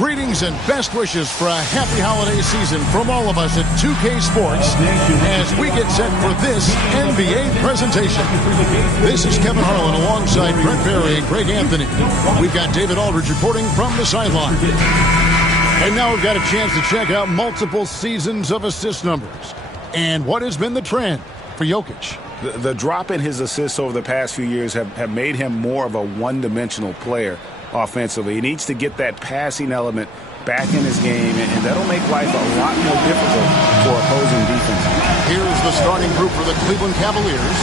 Greetings and best wishes for a happy holiday season from all of us at 2K Sports as we get set for this NBA presentation. This is Kevin Harlan alongside Brent Barry and Greg Anthony. We've got David Aldridge reporting from the sideline. And now we've got a chance to check out multiple seasons of assist numbers. And what has been the trend for Jokic? The drop in his assists over the past few years have made him more of a one-dimensional player offensively. He needs to get that passing element back in his game, and that'll make life a lot more difficult for opposing defense. Here's the starting group for the Cleveland Cavaliers.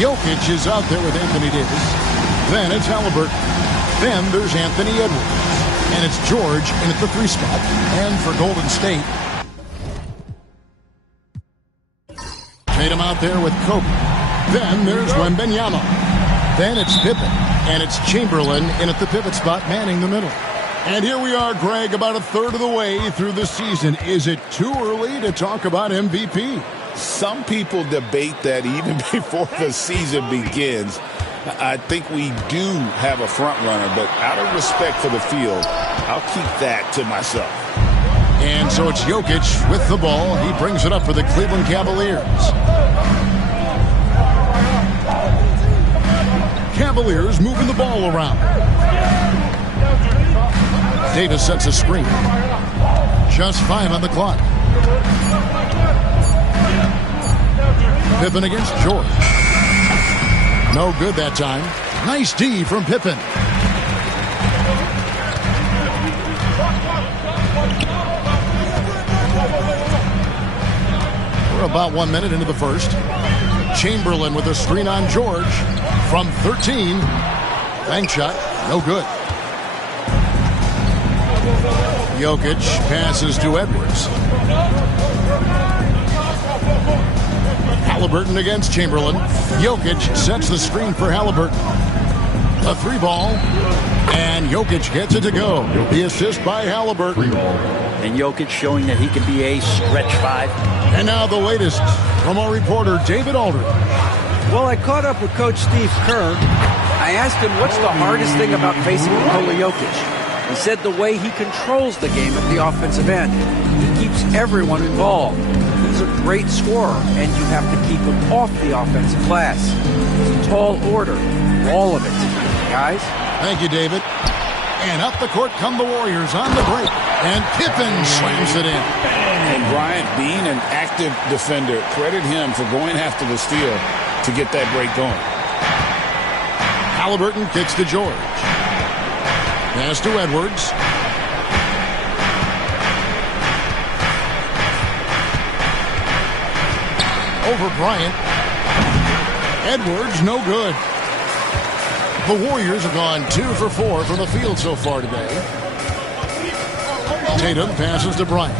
Jokic is out there with Anthony Davis. Then it's Halliburton. Then there's Anthony Edwards. And it's George in at the 3 spot. And for Golden State, Tatum out there with Kobe. Then there's Wembanyama. Then it's Pippen. And it's Chamberlain in at the pivot spot, manning the middle. And here we are, Greg, about a third of the way through the season. Is it too early to talk about MVP? Some people debate that even before the season begins. I think we do have a front runner, but out of respect for the field, I'll keep that to myself. And so it's Jokic with the ball. He brings it up for the Cleveland Cavaliers. Cavaliers moving the ball around. Davis sets a screen. Just 5 on the clock. Pippen against George. No good that time. Nice D from Pippen. We're about 1 minute into the first. Chamberlain with a screen on George from 13. Bank shot, no good. Jokic passes to Edwards. Halliburton against Chamberlain. Jokic sets the screen for Halliburton. A 3 ball. And Jokic gets it to go. The assist by Halliburton. And Jokic showing that he can be a stretch 5. And now the latest from our reporter, David Aldridge. Well, I caught up with Coach Steve Kerr. I asked him what's the hardest thing about facing Nikola Jokic. He said the way he controls the game at the offensive end. He keeps everyone involved. He's a great scorer, and you have to keep him off the offensive glass. It's a tall order, all of it. Guys? Thank you, David. And up the court come the Warriors on the break. And Pippen slams it in. And Bryant, being an active defender, credit him for going after the steal to get that break going. Halliburton kicks to George. Pass to Edwards. Over Bryant. Edwards, no good. The Warriors have gone 2 for 4 from the field so far today. Tatum passes to Bryant.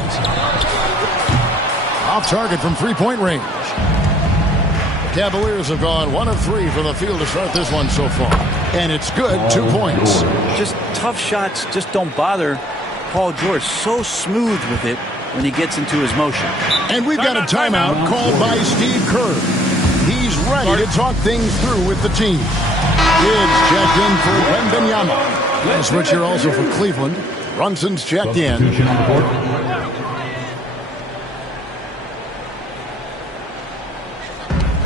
Off target from 3-point range. Cavaliers have gone 1 of 3 from the field to start this one so far. And it's good, 2 points. Just tough shots just don't bother Paul George. So smooth with it when he gets into his motion. And we've got a timeout called by Steve Kerr. He's ready to talk things through with the team. Gibbs checked in for Wembanyama. A switch here also for Cleveland. Brunson's checked in.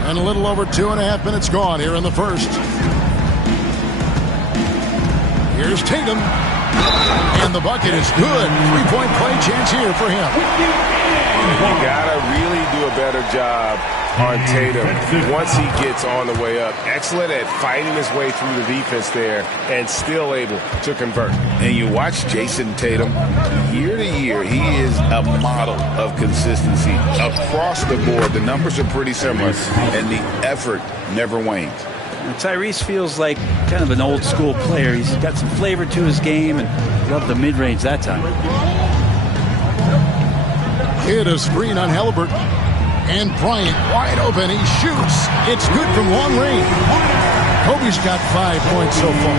And a little over 2.5 minutes gone here in the first. Here's Tatum. And the bucket is good. 3-point play chance here for him. You gotta really do a better job on Tatum once he gets on the way up. Excellent at fighting his way through the defense there and still able to convert. And you watch Jason Tatum, year to year, he is a model of consistency. Across the board, the numbers are pretty similar, and the effort never wanes. Tyrese feels like kind of an old school player. He's got some flavor to his game and loved the mid-range that time. Hit a screen on Halliburton. And Bryant wide open. He shoots. It's good from long range. Kobe's got 5 points so far.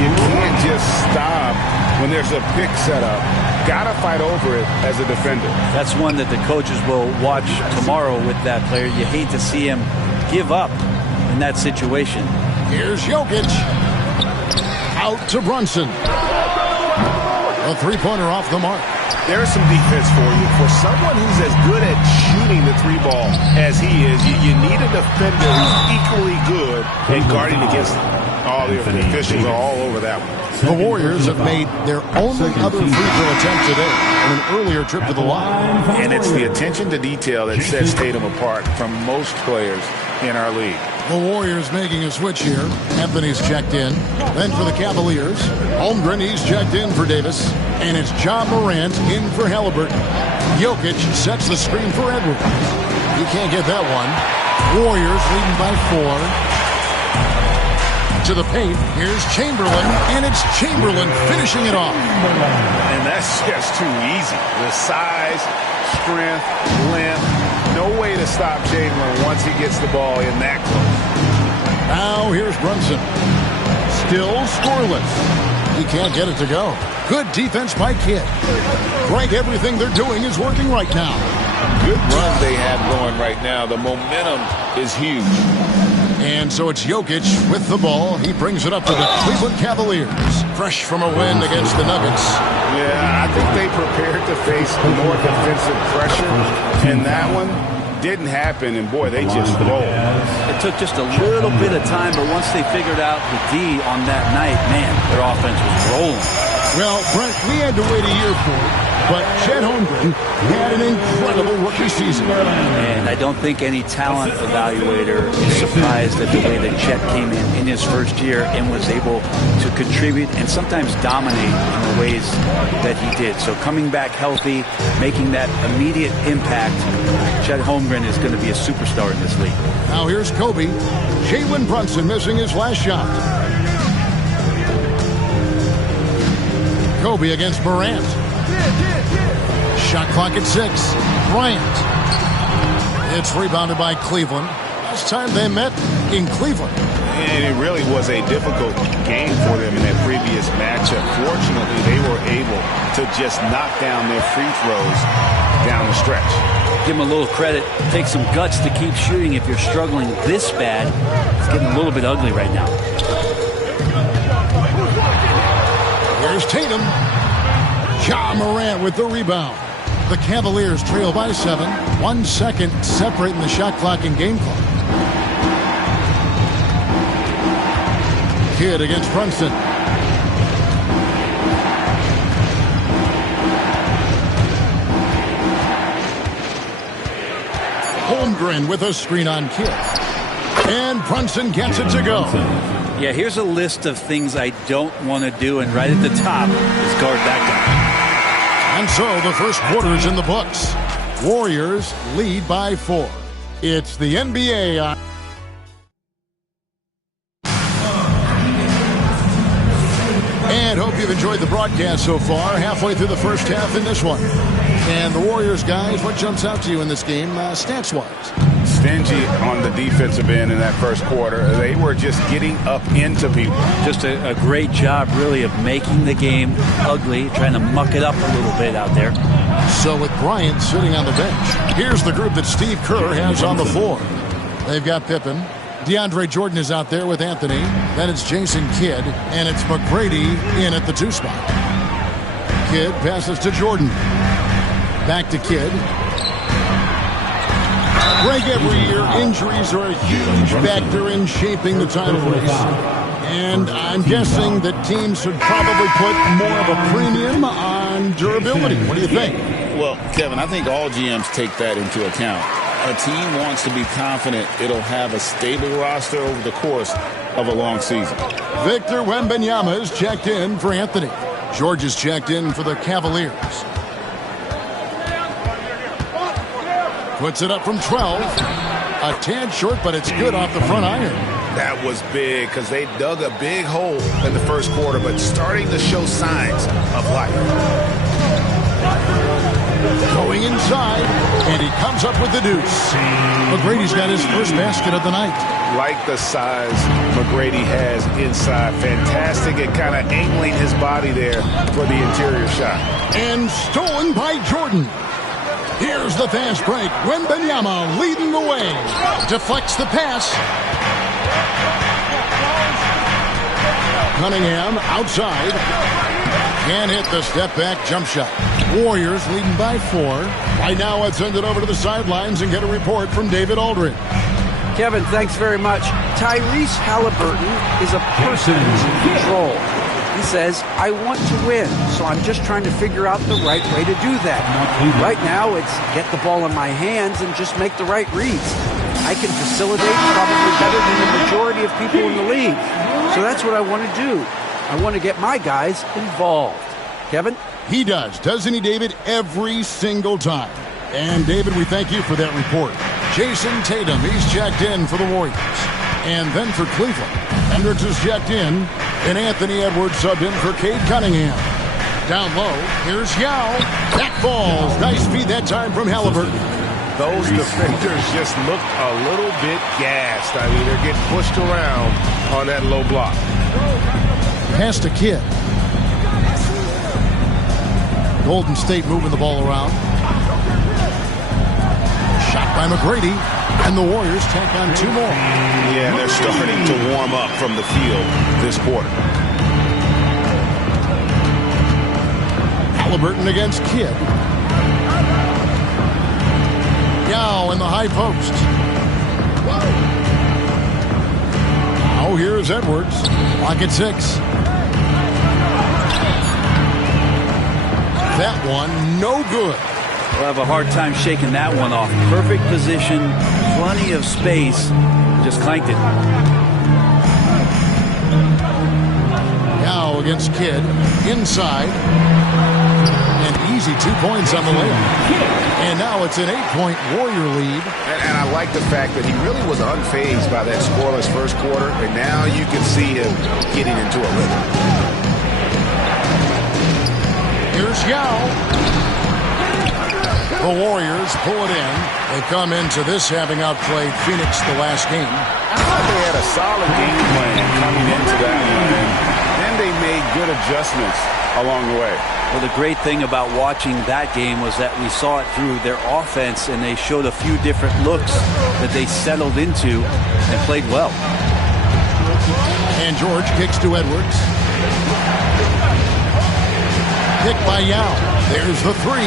You can't just stop when there's a pick set up. Got to fight over it as a defender. That's one that the coaches will watch tomorrow with that player. You hate to see him give up in that situation. Here's Jokic. Out to Brunson. A three-pointer off the mark. There's some defense for you. For someone who's as good at shooting the three ball as he is, you need a defender who's equally good at guarding against him. All the officials are all over that one. The Warriors have made their only other free throw attempt today on an earlier trip to the line. And it's the attention to detail that sets Tatum apart from most players in our league. The Warriors making a switch here. Anthony's checked in. Then for the Cavaliers, Holmgren, he's checked in for Davis. And it's Ja Morant in for Halliburton. Jokic sets the screen for Edwards. He can't get that one. Warriors leading by 4. To the paint, here's Chamberlain, and it's Chamberlain finishing it off. And that's just too easy. The size, strength, length, no way to stop Chamberlain once he gets the ball in that close. Now here's Brunson. Still scoreless. He can't get it to go. Good defense by Kidd. Frank, everything they're doing is working right now. Good run they have going right now. The momentum is huge. And so it's Jokic with the ball. He brings it up to the Cleveland Cavaliers. Fresh from a win against the Nuggets. Yeah, I think they prepared to face more defensive pressure. And that one didn't happen. And, boy, they just rolled. It took just a little bit of time, but once they figured out the D on that night, man, their offense was rolling. Well, Brent, we had to wait a year for it, but Chet Holmgren had an incredible rookie season. And I don't think any talent evaluator is surprised at the way that Chet came in his first year and was able to contribute and sometimes dominate in the ways that he did. So coming back healthy, making that immediate impact, Chet Holmgren is going to be a superstar in this league. Now here's Kobe. Jalen Brunson missing his last shot. Kobe against Morant. Shot clock at 6. Bryant. It's rebounded by Cleveland. Last time they met in Cleveland. And it really was a difficult game for them in that previous matchup. Fortunately, they were able to just knock down their free throws down the stretch. Give them a little credit. Take some guts to keep shooting if you're struggling this bad. It's getting a little bit ugly right now. Here's Tatum. Ja Morant with the rebound. The Cavaliers trail by 7. 1 second separating the shot clock and game clock. Kidd against Brunson. Holmgren with a screen on Kidd. And Brunson gets it to go. Yeah, here's a list of things I don't want to do, and right at the top is guard that guy. And so the first quarter is in the books. Warriors lead by 4. It's the NBA. And hope you've enjoyed the broadcast so far. Halfway through the first half in this one. And the Warriors, guys, what jumps out to you in this game stats-wise? Stingy on the defensive end in that first quarter. They were just getting up into people. Just a great job, really, of making the game ugly, trying to muck it up a little bit out there. So with Bryant sitting on the bench, here's the group that Steve Kerr has on the floor. They've got Pippen. DeAndre Jordan is out there with Anthony. Then it's Jason Kidd, and it's McGrady in at the 2 spot. Kidd passes to Jordan. Back to Kidd. Like every year, injuries are a huge factor in shaping the title race. And I'm guessing that teams should probably put more of a premium on durability. What do you think? Well, Kevin, I think all GMs take that into account. A team wants to be confident it'll have a stable roster over the course of a long season. Victor Wembanyama is checked in for Anthony. George is checked in for the Cavaliers. Puts it up from 12. A tad short, but it's good off the front iron. That was big because they dug a big hole in the first quarter, but starting to show signs of life. Going inside, and he comes up with the deuce. McGrady's got his first basket of the night. Like the size McGrady has inside. Fantastic at kind of angling his body there for the interior shot. And stolen by Jordan. Here's the fast break. Wembanyama leading the way. Deflects the pass. Cunningham outside. Can't hit the step-back jump shot. Warriors leading by 4. Right now, let's send it over to the sidelines and get a report from David Aldridge. Kevin, thanks very much. Tyrese Halliburton is a person who's in control. He says, I want to win, so I'm just trying to figure out the right way to do that. Right now, it's get the ball in my hands and just make the right reads. I can facilitate probably better than the majority of people in the league. So that's what I want to do. I want to get my guys involved. Kevin? He does, doesn't he, David? Every single time. And, David, we thank you for that report. Jason Tatum, he's checked in for the Warriors. And then for Cleveland, Hendricks is checked in, and Anthony Edwards subbed in for Cade Cunningham. Down low, here's Yao. That falls. Nice feed that time from Halliburton. Those defenders just looked a little bit gassed. I mean, they're getting pushed around on that low block. Pass to Kidd. Golden State moving the ball around. Shot by McGrady, and the Warriors tack on 2 more. Yeah, they're starting to warm up from the field this quarter. Halliburton against Kidd. Yao in the high post. Now here's Edwards. Clock at 6. That one, no good. We'll have a hard time shaking that one off. Perfect position, plenty of space, just clanked it. Now against Kidd, inside. And easy 2 points on the layup. And now it's an 8-point Warrior lead. And I like the fact that he really was unfazed by that scoreless first quarter, and now you can see him getting into a rhythm. Here's Yao. The Warriors pull it in. They come into this having outplayed Phoenix the last game. I thought they had a solid game plan coming into that one, and then they made good adjustments along the way. Well, the great thing about watching that game was that we saw it through their offense, and they showed a few different looks that they settled into and played well. And George kicks to Edwards. Pick by Yao. There's the 3.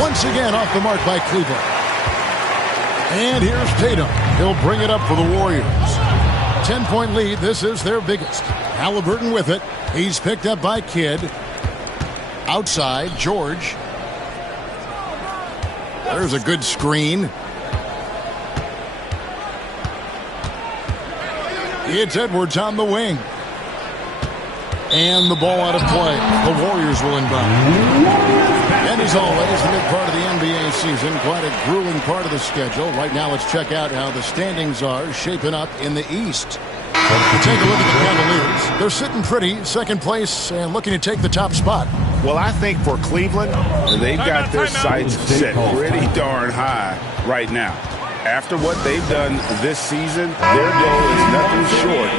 Once again off the mark by Cleveland. And here's Tatum. He'll bring it up for the Warriors. 10-point lead. This is their biggest. Halliburton with it. He's picked up by Kidd. Outside, George. There's a good screen. It's Edwards on the wing. And the ball out of play. The Warriors will inbound. And as always, the mid part of the NBA season, quite a grueling part of the schedule. Right now, let's check out how the standings are shaping up in the East. Take a look at the Cavaliers. They're sitting pretty, second place, and looking to take the top spot. Well, I think for Cleveland, they've got their sights set pretty darn high right now. After what they've done this season, their goal is nothing short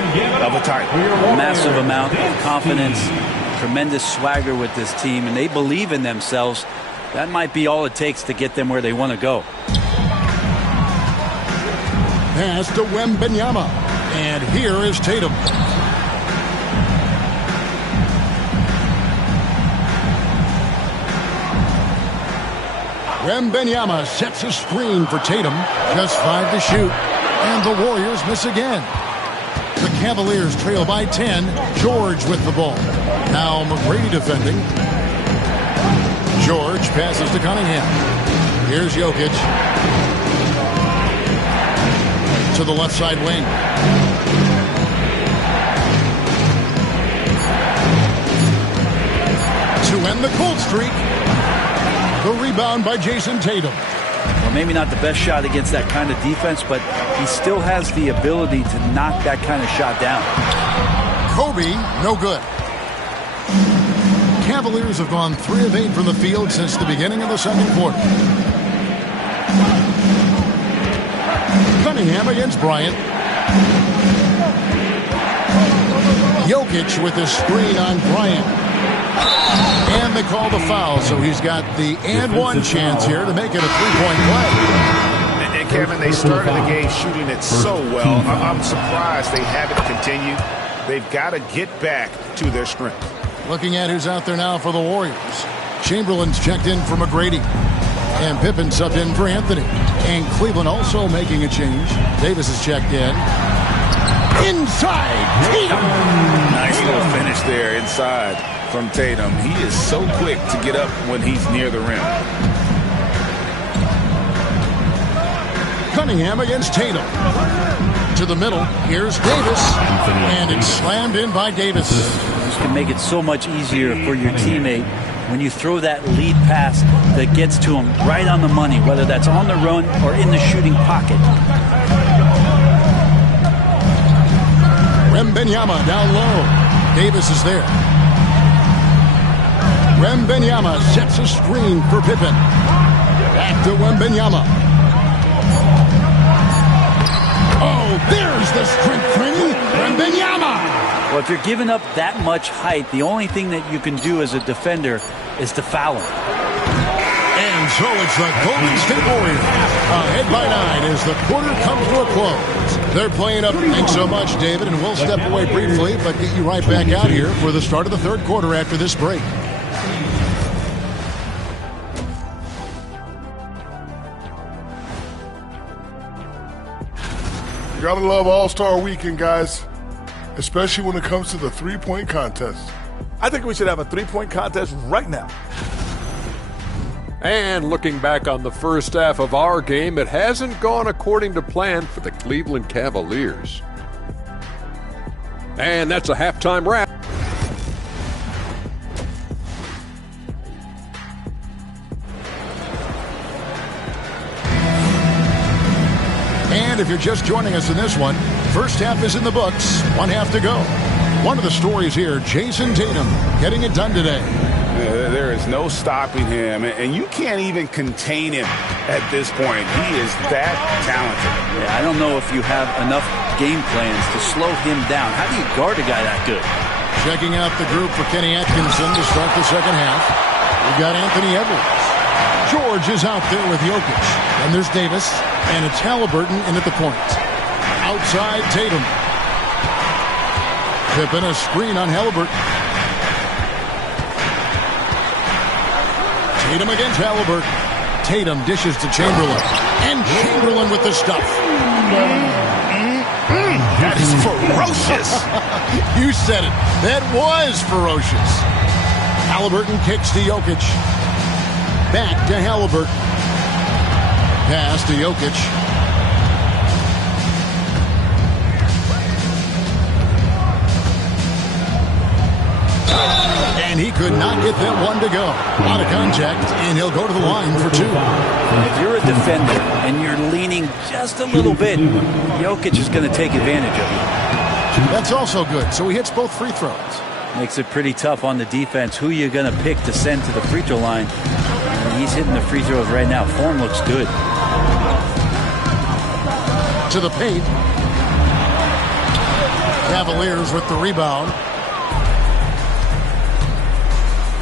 of a title. Massive amount of confidence, tremendous swagger with this team, and they believe in themselves. That might be all it takes to get them where they want to go. Pass to Wembanyama. And here is Tatum. Wembanyama sets a screen for Tatum. Just 5 to shoot. And the Warriors miss again. The Cavaliers trail by 10. George with the ball. Now McGrady defending. George passes to Cunningham. Here's Jokic. To the left side wing. To end the cold streak. The rebound by Jason Tatum. Well, maybe not the best shot against that kind of defense, but he still has the ability to knock that kind of shot down. Kobe, no good. Cavaliers have gone 3 of 8 from the field since the beginning of the second quarter. Cunningham against Bryant. Jokic with the screen on Bryant. And they call the foul, so he's got the and one chance here to make it a 3-point play. And Kevin, they started the game shooting it so well. I'm surprised they haven't continued. They've got to get back to their strength. Looking at who's out there now for the Warriors. Chamberlain's checked in for McGrady. And Pippen subbed in for Anthony. And Cleveland also making a change. Davis is checked in. Inside, Tatum. Nice little finish there inside from Tatum. He is so quick to get up when he's near the rim. Cunningham against Tatum. To the middle. Here's Davis. And it's slammed in by Davis. This can make it so much easier for your teammate when you throw that lead pass that gets to him right on the money, whether that's on the run or in the shooting pocket. Wembanyama down low. Davis is there. Wembanyama sets a screen for Pippen. Back to Wembanyama. Oh, there's the strength training. Wembanyama. Well, if you're giving up that much height, the only thing that you can do as a defender is to foul him. And so it's the Golden State Warriors ahead by 9 as the quarter comes to a close. They're playing up. Thanks so much, David, and we'll step away briefly, but get you right back out here for the start of the third quarter after this break. You gotta love All-Star Weekend, guys, especially when it comes to the three-point contest. I think we should have a three-point contest right now. And looking back on the first half of our game, it hasn't gone according to plan for the Cleveland Cavaliers. And that's a halftime wrap. And if you're just joining us in this one, first half is in the books, one half to go. One of the stories here, Jason Tatum getting it done today. There is no stopping him, and you can't even contain him at this point. He is that talented. Yeah, I don't know if you have enough game plans to slow him down. How do you guard a guy that good? Checking out the group for Kenny Atkinson to start the second half. We've got Anthony Edwards. George is out there with Jokic. And there's Davis, and it's Halliburton in at the point. Outside Tatum. Pippen a screen on Halliburton. Tatum against Halliburton. Tatum dishes to Chamberlain. And Chamberlain with the stuff. That is ferocious. You said it. That was ferocious. Halliburton kicks to Jokic. Back to Halliburton. Pass to Jokic. And he could not get that one to go. Out of contact, and he'll go to the line for two. If you're a defender and you're leaning just a little bit, Jokic is going to take advantage of you. That's also good. So he hits both free throws. Makes it pretty tough on the defense. Who you're going to pick to send to the free throw line. And he's hitting the free throws right now. Form looks good. To the paint. Cavaliers with the rebound.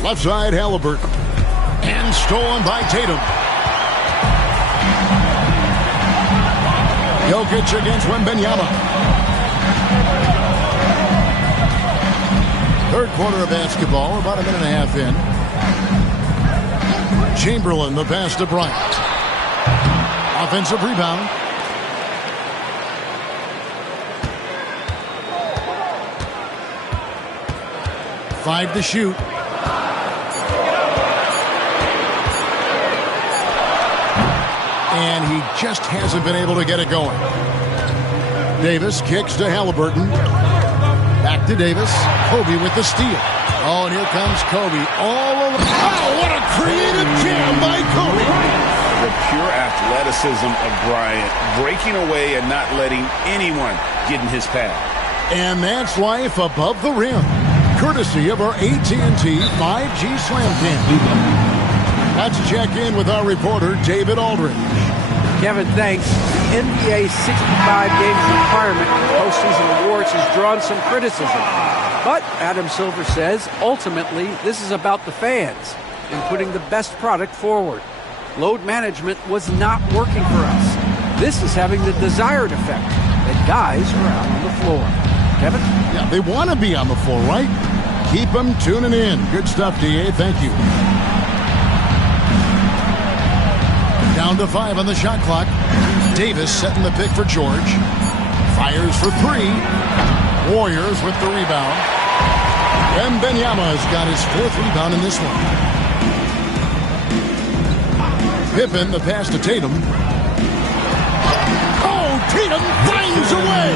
Left side, Halliburton. And stolen by Tatum. Jokic against Wembanyama. Third quarter of basketball, about a minute and a half in. Chamberlain, the pass to Bryant. Offensive rebound. Five to shoot. And he just hasn't been able to get it going. Davis kicks to Halliburton. Back to Davis. Kobe with the steal. Oh, and here comes Kobe. All over. Oh, what a creative jam by Kobe. The pure athleticism of Bryant, breaking away and not letting anyone get in his path. And that's life above the rim. Courtesy of our AT&T 5G Slam Cam. Let's check in with our reporter, David Aldridge. Kevin, thanks. The NBA 65 games requirement for postseason awards has drawn some criticism. But Adam Silver says, ultimately, this is about the fans and putting the best product forward. Load management was not working for us. This is having the desired effect that guys are out on the floor. Kevin? Yeah, they want to be on the floor, right? Keep them tuning in. Good stuff, D.A. Thank you. Down to 5 on the shot clock. Davis setting the pick for George. Fires for 3. Warriors with the rebound. Wembanyama's got his 4th rebound in this one. Pippen, the pass to Tatum. Oh, Tatum finds a way!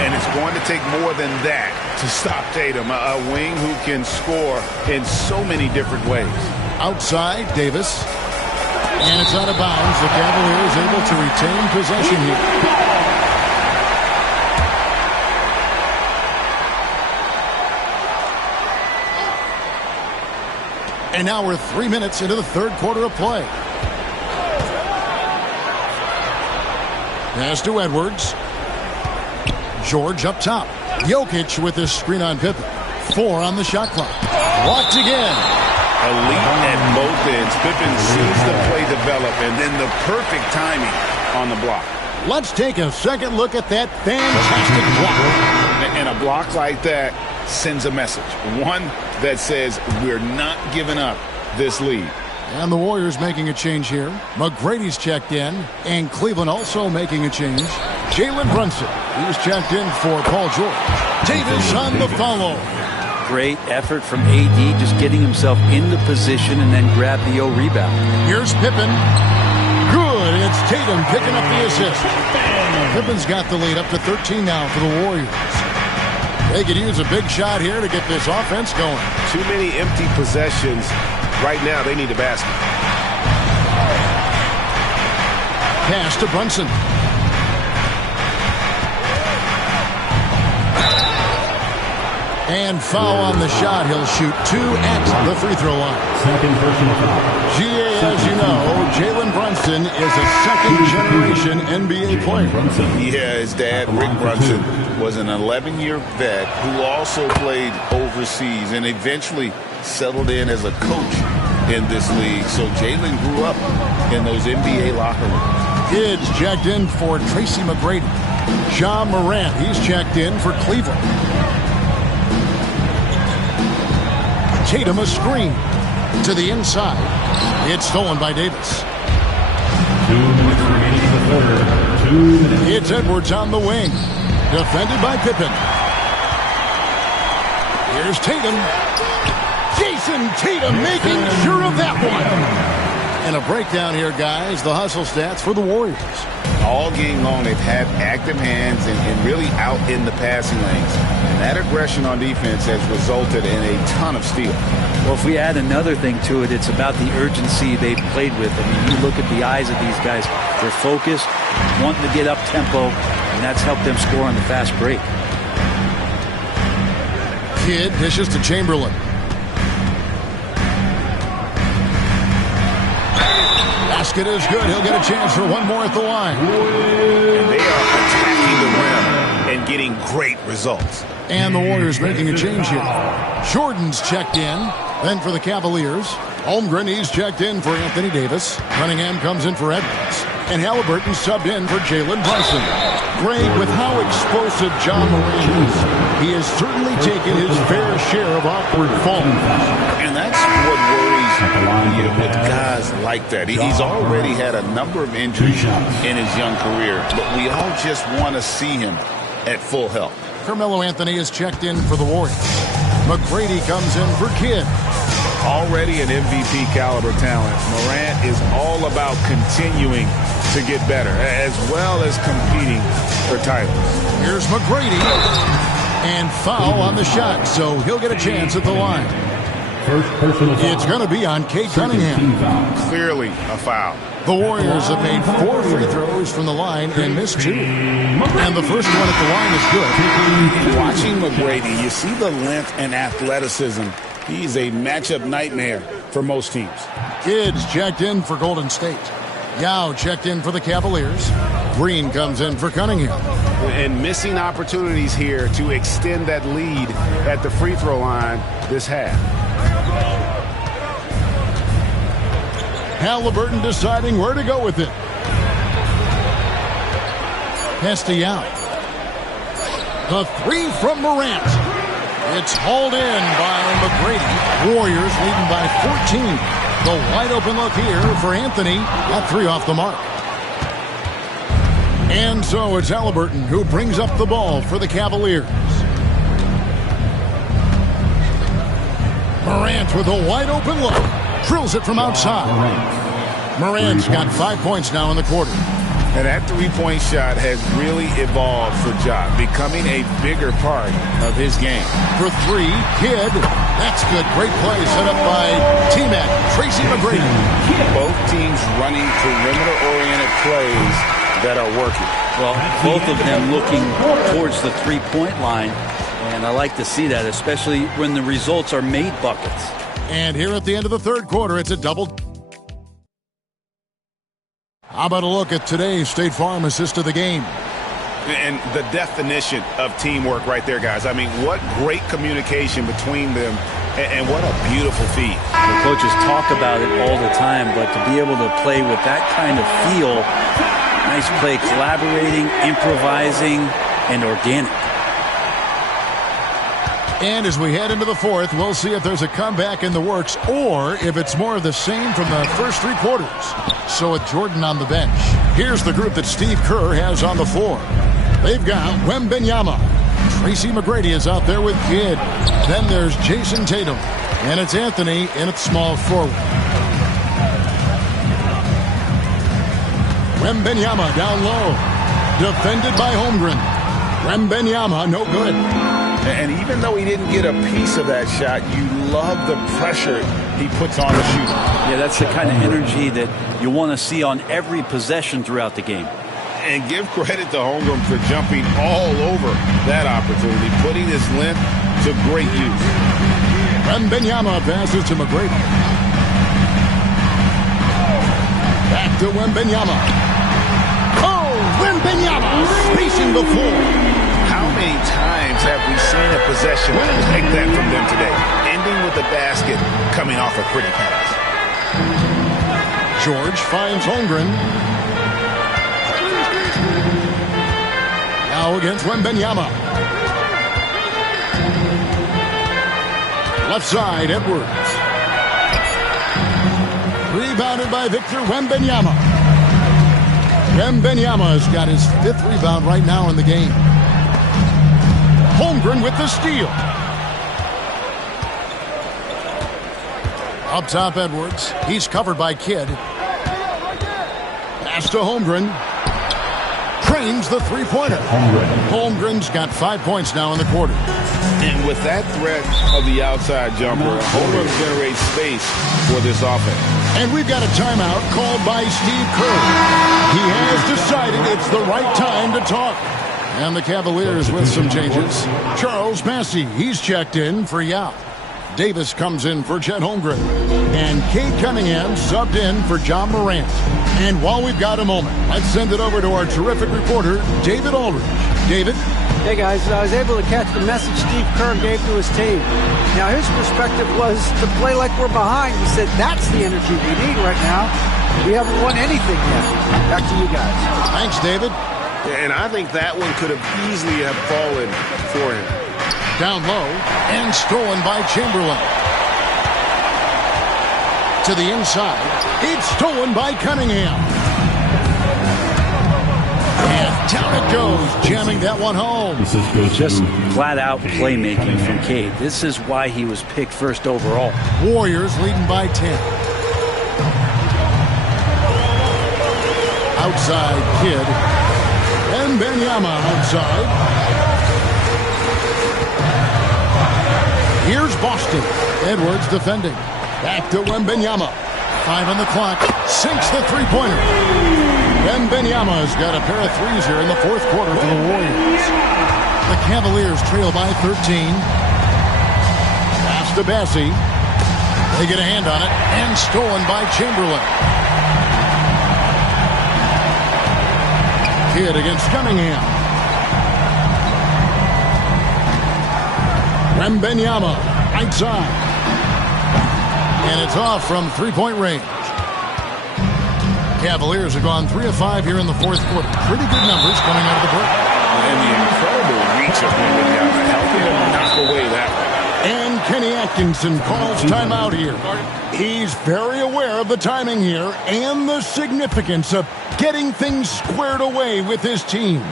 And it's going to take more than that to stop Tatum. A wing who can score in so many different ways. Outside, Davis. And it's out of bounds. The Cavaliers able to retain possession here. And now we're 3 minutes into the third quarter of play. Pass to Edwards. George up top. Jokic with his screen on Pippen. 4 on the shot clock. Blocked again. Elite at both ends. Pippen sees the play develop, and then the perfect timing on the block. Let's take a second look at that fantastic block. And a block like that sends a message. One that says we're not giving up this lead. And the Warriors making a change here. McGrady's checked in, and Cleveland also making a change. Jalen Brunson, he's checked in for Paul George. Davis on the follow. Great effort from AD, just getting himself into position and then grab the rebound. Here's Pippen. Good, and it's Tatum picking up the assist. Pippen's got the lead up to 13 now for the Warriors. They could use a big shot here to get this offense going. Too many empty possessions. Right now, they need a basket. Pass to Brunson. And foul on the shot. He'll shoot 2 at the free throw line. Second personal foul. GA, as you know, Jalen Brunson is a second-generation NBA player. Yeah, his dad, Rick Brunson, was an 11-year vet who also played overseas and eventually settled in as a coach in this league. So Jalen grew up in those NBA locker rooms. Kids checked in for Tracy McGrady. John Morant, he's checked in for Cleveland. Tatum a screen to the inside. It's stolen by Davis. 2 minutes remaining in the third. 2 minutes. It's Edwards on the wing. Defended by Pippen. Here's Tatum. Jason Tatum making sure of that one. And a breakdown here, guys. The hustle stats for the Warriors. All game long, they've had active hands and really out in the passing lanes. And that aggression on defense has resulted in a ton of steals. Well, if we add another thing to it, it's about the urgency they've played with. I mean, you look at the eyes of these guys. They're focused, wanting to get up tempo, and that's helped them score on the fast break. Kidd dishes to Chamberlain. Basket is good. He'll get a chance for one more at the line. And they are attacking the rim and getting great results. And the Warriors making a change here. Jordan's checked in. Then for the Cavaliers, Holmgren, he's checked in for Anthony Davis. Cunningham comes in for Edwards. And Halliburton subbed in for Jalen Brunson. Greg, with how explosive John Morant is, he has certainly taken his fair share of awkward falls. And that's what worries you with guys like that. He's already had a number of injuries in his young career, but we all just want to see him at full health. Carmelo Anthony is checked in for the Warriors. McGrady comes in for Kidd. Already an MVP caliber talent, Morant is all about continuing to get better, as well as competing for titles. Here's McGrady. And foul on the shot, so he'll get a chance at the line. First personal foul. It's going to be on Cade Cunningham. Clearly a foul. The Warriors have made 4 free throws from the line and missed 2. And the first one at the line is good. Watching McGrady, you see the length and athleticism. He's a matchup nightmare for most teams. Kidd's checked in for Golden State. Yao checked in for the Cavaliers. Green comes in for Cunningham. And missing opportunities here to extend that lead at the free throw line this half. Halliburton deciding where to go with it. Pass to Yao. The 3 from Morant. It's hauled in by McGrady. Warriors leading by 14. The wide open look here for Anthony. That 3 off the mark. And so it's Halliburton who brings up the ball for the Cavaliers. Morant with a wide open look. Drills it from outside. Morant's got 5 points now in the quarter. And that three-point shot has really evolved for Ja, becoming a bigger part of his game. For 3, Kidd. That's good. Great play set up by T-Mac, Tracy McGrady. Both teams running perimeter-oriented plays that are working. Well, both of them looking towards the three-point line, and I like to see that, especially when the results are made buckets. And here at the end of the third quarter, it's a double. How about a look at today's State Farm assist of the game? And the definition of teamwork right there, guys. I mean, what great communication between them, and what a beautiful feed. The coaches talk about it all the time, but to be able to play with that kind of feel, nice play, collaborating, improvising, and organic. And as we head into the fourth, we'll see if there's a comeback in the works or if it's more of the same from the first 3 quarters. So with Jordan on the bench, here's the group that Steve Kerr has on the floor. They've got Wembanyama. Tracy McGrady is out there with Kidd. Then there's Jason Tatum. And it's Anthony in at small forward. Wembanyama down low. Defended by Holmgren. Wembanyama, no good. And even though he didn't get a piece of that shot, you love the pressure he puts on the shooter. Yeah, that's the kind of energy that you want to see on every possession throughout the game. And give credit to Holmgren for jumping all over that opportunity, putting his length to great use. Wembanyama passes to McGrady. Back to Wembanyama. Oh, Wembanyama spacing the floor. How many times have we seen a possession like that from them today, ending with a basket coming off a pretty pass? George finds Holmgren. Now against Wembanyama. Left side, Edwards. Rebounded by Victor Wembanyama. Wembanyama's got his 5th rebound right now in the game. Holmgren with the steal. Up top, Edwards. He's covered by Kidd. Pass to Holmgren. Trains the three-pointer. Holmgren's got 5 points now in the quarter. And with that threat of the outside jumper, Holmgren generates space for this offense. And we've got a timeout called by Steve Kerr. He has decided it's the right time to talk. And the Cavaliers with some changes. Charles Massey, he's checked in for Yao. Davis comes in for Chet Holmgren. And Cade Cunningham subbed in for John Morant. And while we've got a moment, let's send it over to our terrific reporter, David Aldridge. David? Hey guys, I was able to catch the message Steve Kerr gave to his team. Now his perspective was to play like we're behind. He said that's the energy we need right now. We haven't won anything yet. Back to you guys. Thanks, David. And I think that one could have easily have fallen for him. Down low and stolen by Chamberlain. To the inside. It's stolen by Cunningham. And down it goes, jamming that one home. Just flat-out playmaking from Cade. This is why he was picked first overall. Warriors leading by 10. Outside Kidd. Wembanyama outside. Here's Boston. Edwards defending. Back to Wembanyama. 5 on the clock. Sinks the three-pointer. Wembanyama's got a pair of threes here in the fourth quarter for the Warriors. The Cavaliers trail by 13. Pass to Bassey. They get a hand on it. And stolen by Chamberlain. Kidd against Cunningham. Wembanyama, right side. And it's off from three-point range. Cavaliers have gone 3 of 5 here in the fourth quarter. Pretty good numbers coming out of the break. And the incredible reach of Wembanyama, helping him knock away that one. Atkinson calls timeout here. He's very aware of the timing here and the significance of getting things squared away with his team.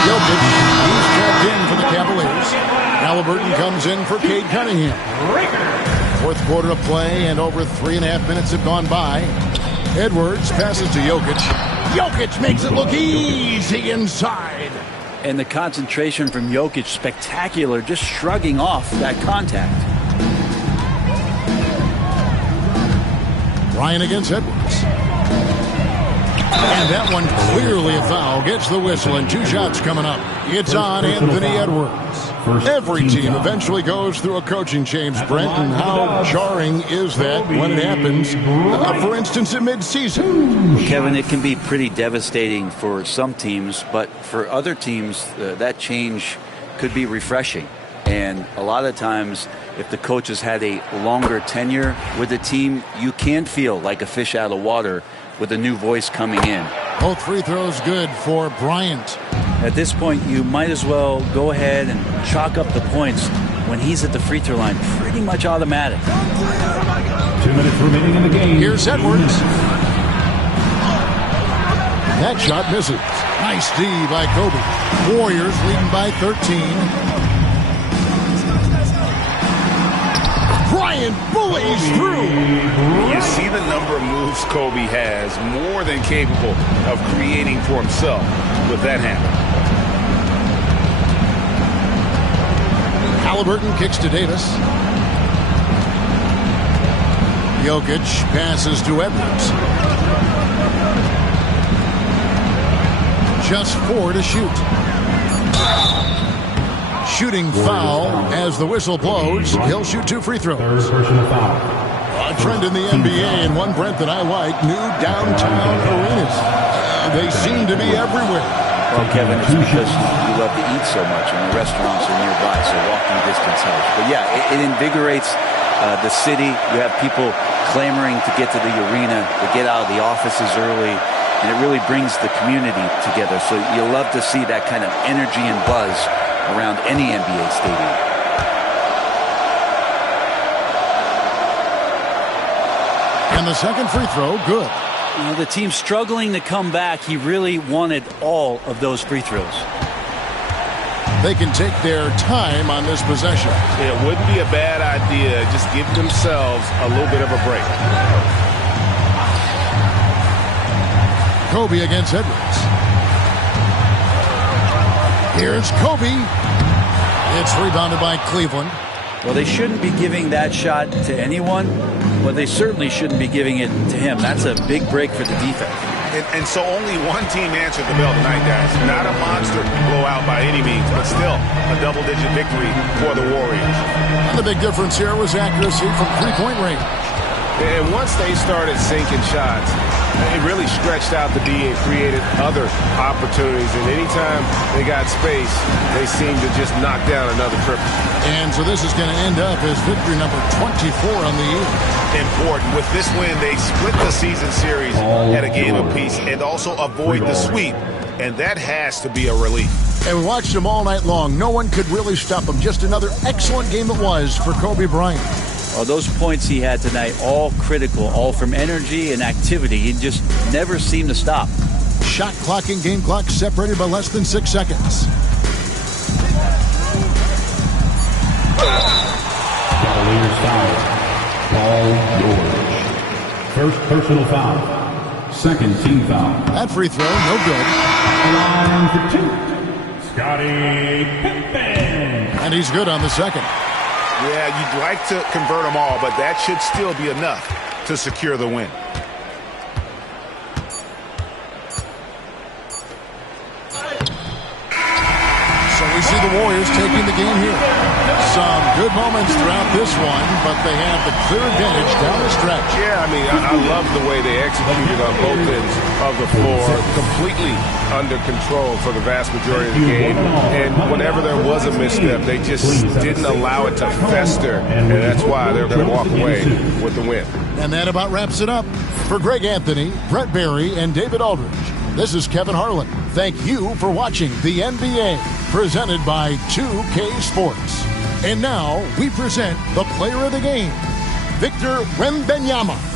Jokic, he's checked in for the Cavaliers. Halliburton comes in for Cade Cunningham. Fourth quarter of play, and over 3.5 minutes have gone by. Edwards passes to Jokic. Jokic makes it look easy inside. And the concentration from Jokic, spectacular, just shrugging off that contact. Ryan against Edwards. And that one clearly a foul. Gets the whistle, and 2 shots coming up. It's on Anthony Edwards. Every team eventually goes through a coaching change, Brent, and how jarring is that when it happens, for instance, in midseason? Kevin, it can be pretty devastating for some teams, but for other teams, that change could be refreshing. And a lot of times, if the coach has had a longer tenure with the team, you can feel like a fish out of water with a new voice coming in. Both free throws good for Bryant. At this point, you might as well go ahead and chalk up the points when he's at the free throw line. Pretty much automatic. 2 minutes remaining in the game. Here's Edwards. That shot misses. Nice D by Kobe. Warriors leading by 13. Bryant bullies through. You see the number of moves Kobe has, more than capable of creating for himself with that handle. Halliburton kicks to Davis. Jokic passes to Edwards. Just 4 to shoot. Shooting foul as the whistle blows. He'll shoot 2 free throws. Third personal foul. A trend in the NBA, and one, Brent, that I like, new downtown arenas. They seem to be everywhere. Well, Kevin, it's because you love to eat so much, and the restaurants are nearby, so walking distance helps. But yeah, it invigorates the city. You have people clamoring to get to the arena, to get out of the offices early, and it really brings the community together. So you love to see that kind of energy and buzz around any NBA stadium. And the second free throw, good. You know, the team struggling to come back. He really wanted all of those free throws. They can take their time on this possession. It wouldn't be a bad idea. Just give themselves a little bit of a break. Kobe against Edwards. Here's Kobe. It's rebounded by Cleveland. Well, they shouldn't be giving that shot to anyone, but they certainly shouldn't be giving it to him. That's a big break for the defense. And so only one team answered the bell tonight, guys. Not a monster blowout by any means, but still a double-digit victory for the Warriors. And the big difference here was accuracy from three-point range. And once they started sinking shots, it really stretched out the D and created other opportunities. And anytime they got space, they seemed to just knock down another triple. And so this is going to end up as victory number 24 on the year. Important. With this win, they split the season series at a game apiece and also avoid the sweep. And that has to be a relief. And we watched him all night long. No one could really stop him. Just another excellent game it was for Kobe Bryant. Well, those points he had tonight, all critical, all from energy and activity. He just never seemed to stop. Shot clock and game clock separated by less than 6 seconds. Cavaliers foul. Paul George. First personal foul. Second team foul. That free throw, no good. Line for 2. Scottie Pippen. And he's good on the second. Yeah, you'd like to convert them all, but that should still be enough to secure the win. So we see the Warriors taking the game here. Some good moments throughout this one, but they have the clear advantage down the stretch. Yeah, I mean, I love the way they executed on both ends of the floor. Completely under control for the vast majority of the game. And whenever there was a misstep, they just didn't allow it to fester. And that's why they're going to walk away with the win. And that about wraps it up. For Greg Anthony, Brett Barry, and David Aldridge, This is Kevin Harlan. Thank you for watching the NBA, presented by 2K Sports. And now we present the player of the game, Victor Wembanyama.